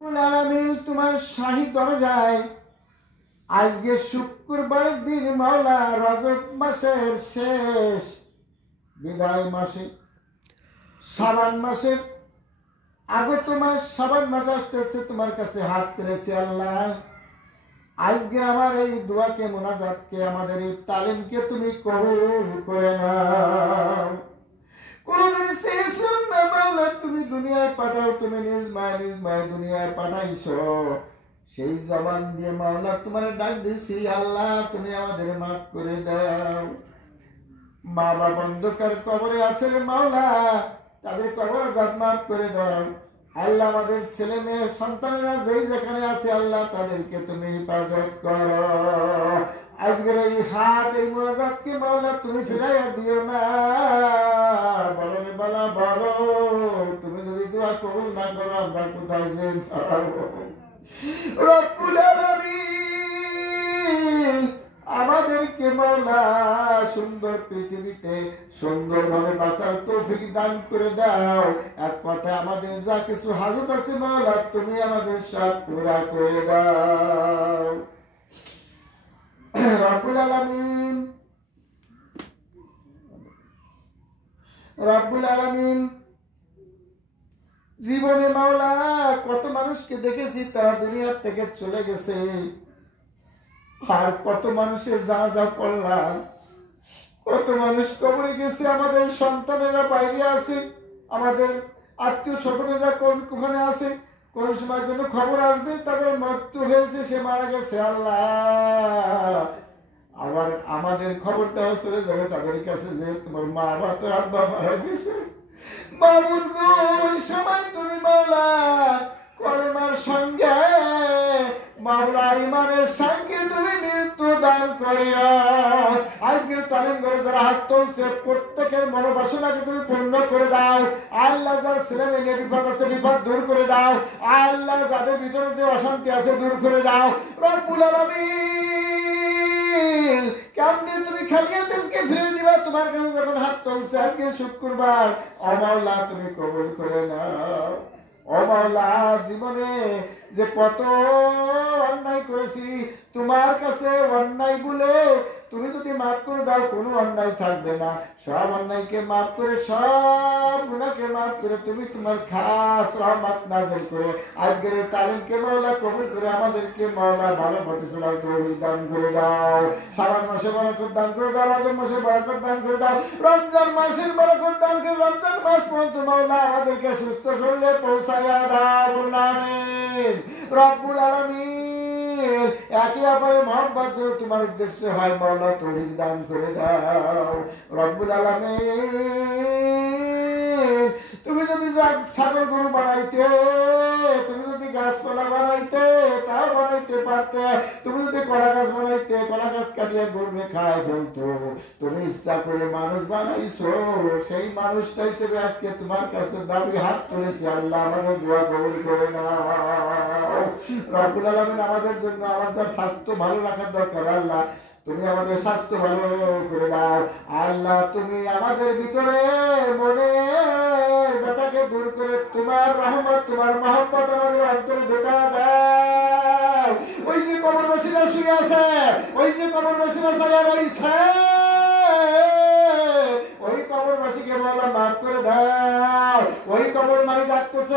আলামিন তোমার শাহী দরজায় আজকে শুক্রবার দিন মাওলা রজব মাসের শেষ বিদায় মাসে শাবান মাসের আগত মাস শাবান মাস আসতেছে, তোমার কাছে হাত তুলেছি আল্লাহ। আজকে আমার এই দোয়াকে মোনাজাতকে আমাদের এই তালিমকে তুমি কবুল করে নাও। কোনদিন চেয়েছিলাম না মাওলা তুমি দুনিয়ায় পাঠাও, তুমি নিজ মায় দুনিয়ায় পাঠাইছো। সেই জবান দিয়ে মাওলা তোমার ডাক দিছি আল্লাহ, তুমি আমাদের মাফ করে দাও। মা বাবা অন্ধকার কবরে আছে রে মাওলা, তাদের কবর জাত মাফ করে দাও আল্লাহ। আমাদের ছেলে মেয়ে সন্তানেরা যেই যেখানে আছে আল্লাহ তাদেরকে তুমি হেফাজত করো। আজকের এই হাত এই মোনাজাতকে মাওলা তুমি ফিরাইয়া দিও না। বলো রে বালা বলো, তুমি যদি দোয়া কবুল না করো আমরা কোথায় যে যাবো? রব্বুল আলামিন আমাদেরকে মাওলা সুন্দর পৃথিবীতে সুন্দরভাবে বাঁচার তৌফিক দান করে দাও। এক কথা আমাদের যা কিছু হাজত আছে মাওলা তুমি আমাদের সব পুরা করে দাও। রব্বুল আলামিন রব্বুল আলামিন জীবনে মাওলা কত মানুষকে দেখেছি তারা দুনিয়ার থেকে চলে গেছে, আর কত মানুষের জানাজা পড়লাম, কত মানুষ কবরে গেছে। আমাদের সন্তানেরা বাইরে আছে, আমাদের আত্মীয় স্বজনেরা কোখানে আছে, কোন সময় জন্য খবর আসবে তাদের মৃত্যু হয়েছে, সে মারা গেছে আল্লাহ। আবার আমাদের খবরটাও চলে যাবে তাদের কাছে যে তোমার মা বা তোর আব্বা মারা গেছে। মাহমুদ গো ওই সময় তুমি মাওলা কলেমার সঙ্গে মাওলা ইমানের সঙ্গে তুমি মৃত্যু দান করিয়া আজকে তালিম করে যারা হাত তুলছে প্রত্যেকের মনোবাসনাকে তুমি পূর্ণ করে দাও আল্লাহ। যার ছেলে মেয়ে বিপদ আছে বিপদ দূর করে দাও আল্লাহ। যাদের ভিতরে যে অশান্তি আছে দূর করে দাও রব্বুল আলামিন। কেমনি তুমি খালিয়া দেশকে ফিরে দিবা তোমার কাছে যখন হাত তুলছে আজকে শুক্রবার। ও মাওলা তুমি কবুল করে নাও। ও মাওলা জীবনে যে কত অন্যায় করেছি তোমার কাছে অন্যায় বলে তুমি যদি মাফ করে দাও কোনো অন্যায় থাকবে না। সব অন্যায়কে মাফ করে সব গুনাহকে মাফ করে তুমি তোমার খাস রহমত নাযিল করে আজকের এই তালিমকে মাওলা কবুল করে আমাদেরকে মাওলা ভালো পথে চলার তৌফিক দান করে দাও। শাবান মাসে বরকত দান করে দাও, রজব মাসে বরকত দান করে দাও, রমজান মাসের বরকত দান করে রমজান মাস পর্যন্ত মাওলা আমাদেরকে সুস্থ শরীরে পৌঁছায়া দাও। আমিন রব্বুল আলামিন। একে অপরের মহব্বত যদি তোমার উদ্দেশ্য হয় মাওলা তৌফিক দান করে দাও রব্বুল আলামিন। তুমি যদি ছাগল গরু বানাইতে, তুমি যদি গাছপালা বানাইতে তাও বানাইতে পারতে, তুমি যদি কলা গাছ বানাইতে কলা গাছ কাটিয়ে গরুকে খায় ফেলতো, তুমি ইচ্ছা করে মানুষ বানাইছো। সেই মানুষটা হিসেবে আজকে তোমার কাছে দাবি হাত তুলেছি আল্লাহ আমাদের দোয়া কবুল করে নাও রব্বুল আলামিন। আমাদের জন্য আমাদের স্বাস্থ্য ভালো রাখার দরকার আল্লাহ, তুমি আমাদের স্বাস্থ্য ভালো করে দাও আল্লাহ। তুমি আমাদের ভিতরে মনের ব্যথাকে দূর করে তোমার রহমত তোমার মহব্বত আমাদের অন্তরে ঢোকা দাও। ওই যে কবরবাসীরা শুয়ে আছে, ওই যে কবরবাসীরা শুয়ে রয়েছে, ওই কবরবাসীকে বলা মাফ করে দাও। ওই কবর মারি ডাকতেছে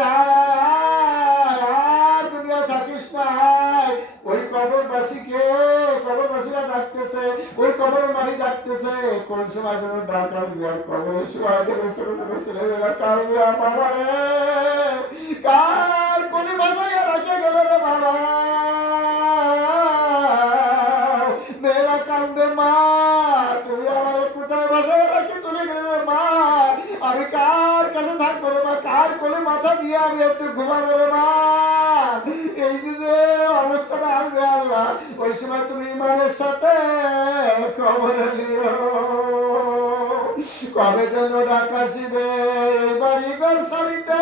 আর দুনিয়া থাকিস না। ওই কবরবাসীকে কবরবাসীরা ডাকতেছে, ওই কবর মারি ডাকতেছে। কোন সময় যেন ডাক আসবে আর কবরে শুয়ে দেবে ছোট ছোট ছেলেমেয়েরা কারবে বাবা রে, কার কোনে বাজাইয়া রাখে গেল রে বাবা। মেয়েরা কান্দে মা তুমি আমার কোথায় বাজায় রাখে চলে গেলে মা, আমি কার কাছে থাকবো রে মা, কার কোলে মাথা দিয়ে আমি একটু ঘুমাবো রে মা। এই যে অবস্থাটা আসবে আল্লাহ ওই সময় তুমি ইমানের সাথে খবর নিও। কবে যেন ডাক আসিবে বাড়ি ঘর ছাড়িতে,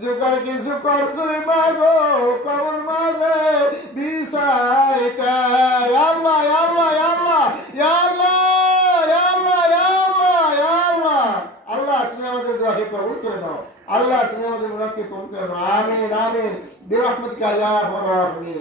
জোগাড় কিছু করছো রে মাগো কবর মাঝে বিছাইতে। আল্লাহ আল্লাহ আল্লাহ আল্লাহ আল্লাহ আল্লাহ আল্লাহ আল্লাহ তুমি আমাদের দোয়াকে কবুল করে নাও আল্লাহ তুমি আমাদের মুরাদকে কবুল করো আমিন আমিন বিরহমাতিকা ইয়া আরহামার রাহিমিন